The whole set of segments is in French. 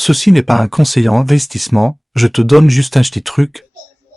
ceci n'est pas un conseil en investissement, je te donne juste un petit truc.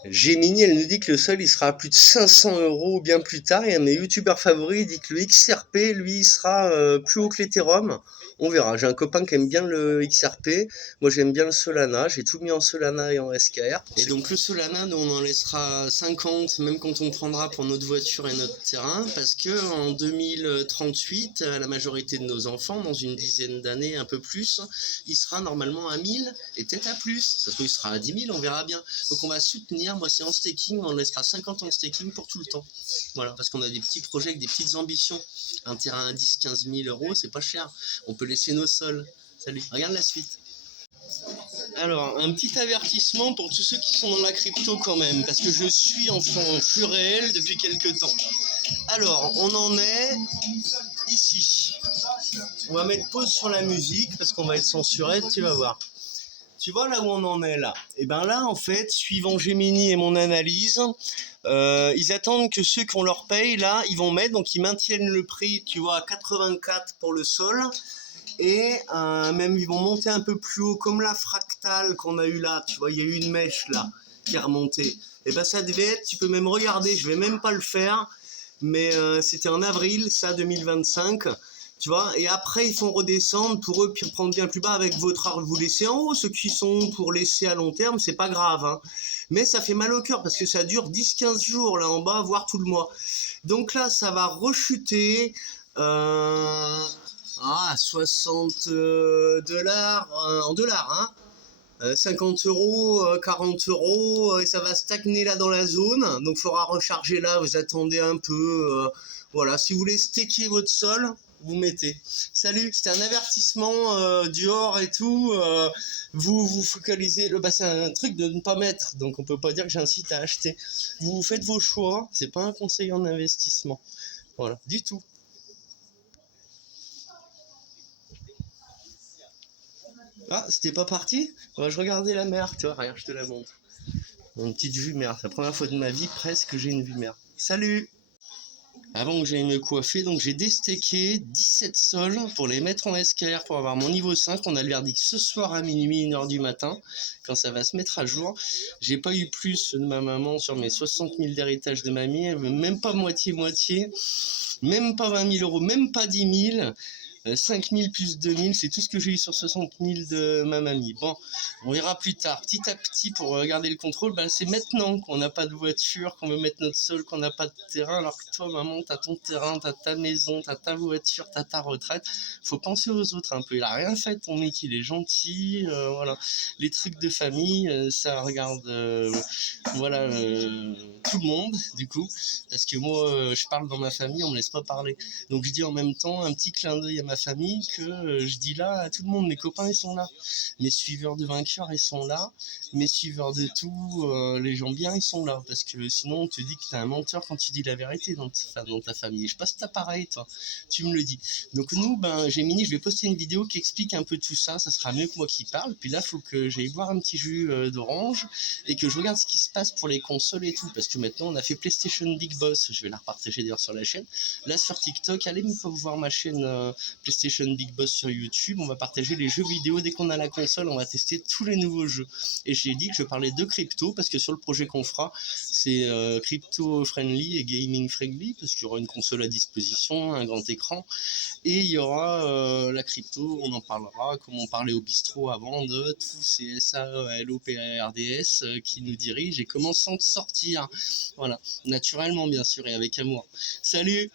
Gemini, elle nous dit que le sol, il sera à plus de 500 euros bien plus tard. Et un de mes youtubeurs favoris il dit que le XRP, lui, il sera plus haut que l'Ethereum. On verra. J'ai un copain qui aime bien le XRP. Moi, j'aime bien le Solana. J'ai tout mis en Solana et en SKR. Et donc, le Solana, nous, on en laissera 50, même quand on prendra pour notre voiture et notre terrain. Parce que en 2038, la majorité de nos enfants, dans une dizaine d'années, un peu plus, il sera normalement à 1000 et peut-être à plus. Ça se trouve, il sera à 10 000, on verra bien. Donc on va soutenir, moi c'est en staking, on laissera 50 en staking pour tout le temps. Voilà, parce qu'on a des petits projets avec des petites ambitions. Un terrain à 10-15 000 euros, c'est pas cher. On peut laisser nos sols. Salut, regarde la suite. Alors, un petit avertissement pour tous ceux qui sont dans la crypto quand même, parce que je suis en flux réel depuis quelques temps. Alors, on en est ici. On va mettre pause sur la musique, parce qu'on va être censuré, tu vas voir. Tu vois là où on en est là? Et ben là, en fait, suivant Gemini et mon analyse, ils attendent que ceux qu'on leur paye, là, ils vont mettre, donc ils maintiennent le prix, tu vois, à 84 pour le sol, et même ils vont monter un peu plus haut, comme la fractale qu'on a eu là, tu vois, il y a eu une mèche là, qui est remontée. Et ben ça devait être, tu peux même regarder, je vais même pas le faire, mais c'était en avril, ça, 2025. Tu vois, et après ils font redescendre pour eux, puis reprendre bien plus bas avec votre art. Vous laissez en haut ceux qui sont pour laisser à long terme, c'est pas grave, hein. Mais ça fait mal au cœur parce que ça dure 10-15 jours là en bas, voire tout le mois. Donc là, ça va rechuter à 60 dollars en dollars, hein. 50 euros, 40 euros, et ça va stagner là dans la zone. Donc il faudra recharger là, vous attendez un peu. Voilà, si vous voulez staker votre sol, vous mettez. Salut, c'était un avertissement du hors et tout. Vous focalisez. C'est un truc de ne pas mettre, donc on peut pas dire que j'incite à acheter. Vous faites vos choix, c'est pas un conseil en investissement. Voilà, du tout. Ah, c'était pas parti? Ouais, je regardais la mer, tu vois, regarde, je te la montre. Une petite vue mer. C'est la première fois de ma vie presque que j'ai une vue mer. Salut! Avant que j'aille me coiffer, donc j'ai déstacké 17 sols pour les mettre en SKR pour avoir mon niveau 5. On a le verdict ce soir à minuit, 1h du matin, quand ça va se mettre à jour. J'ai pas eu plus de ma maman sur mes 60 000 d'héritage de mamie, elle veut même pas moitié-moitié, même pas 20 000 euros, même pas 10 000. 5 000 plus 2 000, c'est tout ce que j'ai eu sur 60 000 de ma mamie. Bon, on verra plus tard. Petit à petit, pour garder le contrôle, c'est maintenant qu'on n'a pas de voiture, qu'on veut mettre notre sol, qu'on n'a pas de terrain, alors que toi, maman, t'as ton terrain, t'as ta maison, t'as ta voiture, t'as ta retraite. Faut penser aux autres un peu. Il a rien fait, ton mec, il est gentil, voilà. Les trucs de famille, ça regarde, voilà, tout le monde, du coup, parce que moi, je parle dans ma famille, on me laisse pas parler. Donc je dis en même temps un petit clin d'œil à ma famille que je dis là à tout le monde, mes copains ils sont là, mes suiveurs de vainqueurs ils sont là, mes suiveurs de tout, les gens bien ils sont là, parce que sinon on te dit que t'es un menteur quand tu dis la vérité dans ta famille. Je sais pas si t'as pareil toi, tu me le dis. Donc nous, Gemini, je vais poster une vidéo qui explique un peu tout ça, ça sera mieux que moi qui parle, puis là faut que j'aille boire un petit jus d'orange et que je regarde ce qui se passe pour les consoles et tout, parce que maintenant on a fait PlayStation Big Boss, je vais la repartager d'ailleurs sur la chaîne. Là sur TikTok, allez me voir ma chaîne PlayStation Big Boss sur YouTube, on va partager les jeux vidéo. Dès qu'on a la console, on va tester tous les nouveaux jeux. Et j'ai dit que je parlais de crypto, parce que sur le projet qu'on fera, c'est crypto friendly et gaming friendly, parce qu'il y aura une console à disposition, un grand écran, et il y aura la crypto, on en parlera, comme on parlait au bistrot avant, de tous ces SALOPARDS qui nous dirigent et comment s'en sortir. Voilà, naturellement bien sûr et avec amour. Salut!